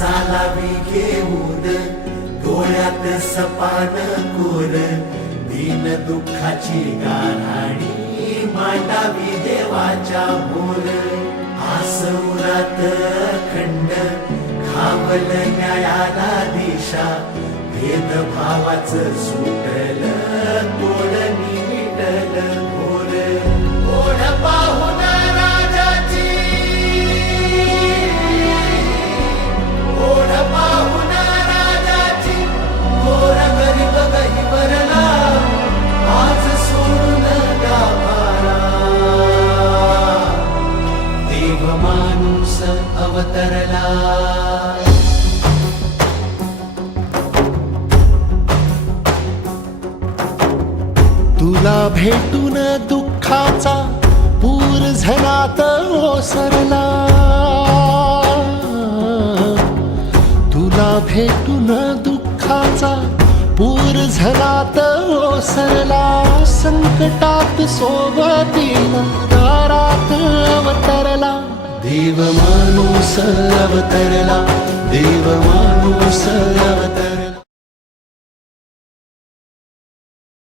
चालावी घेऊन डोळ्यात सपान कोर. दिन दुःखाची गाराणी मांडावी देवाच्या मोर. आसवरात खंड खावल न्यायाला दिशा. भेदभावाच सुटलं अवतरला. तुला भेटून दुःखाचा पूर झनात ओसरला. तुला भेटून दुःखाचा पूर झनात ओसरला. संकटात सोबतीला. देव माणूस अवतरला देव माणूस अवतरला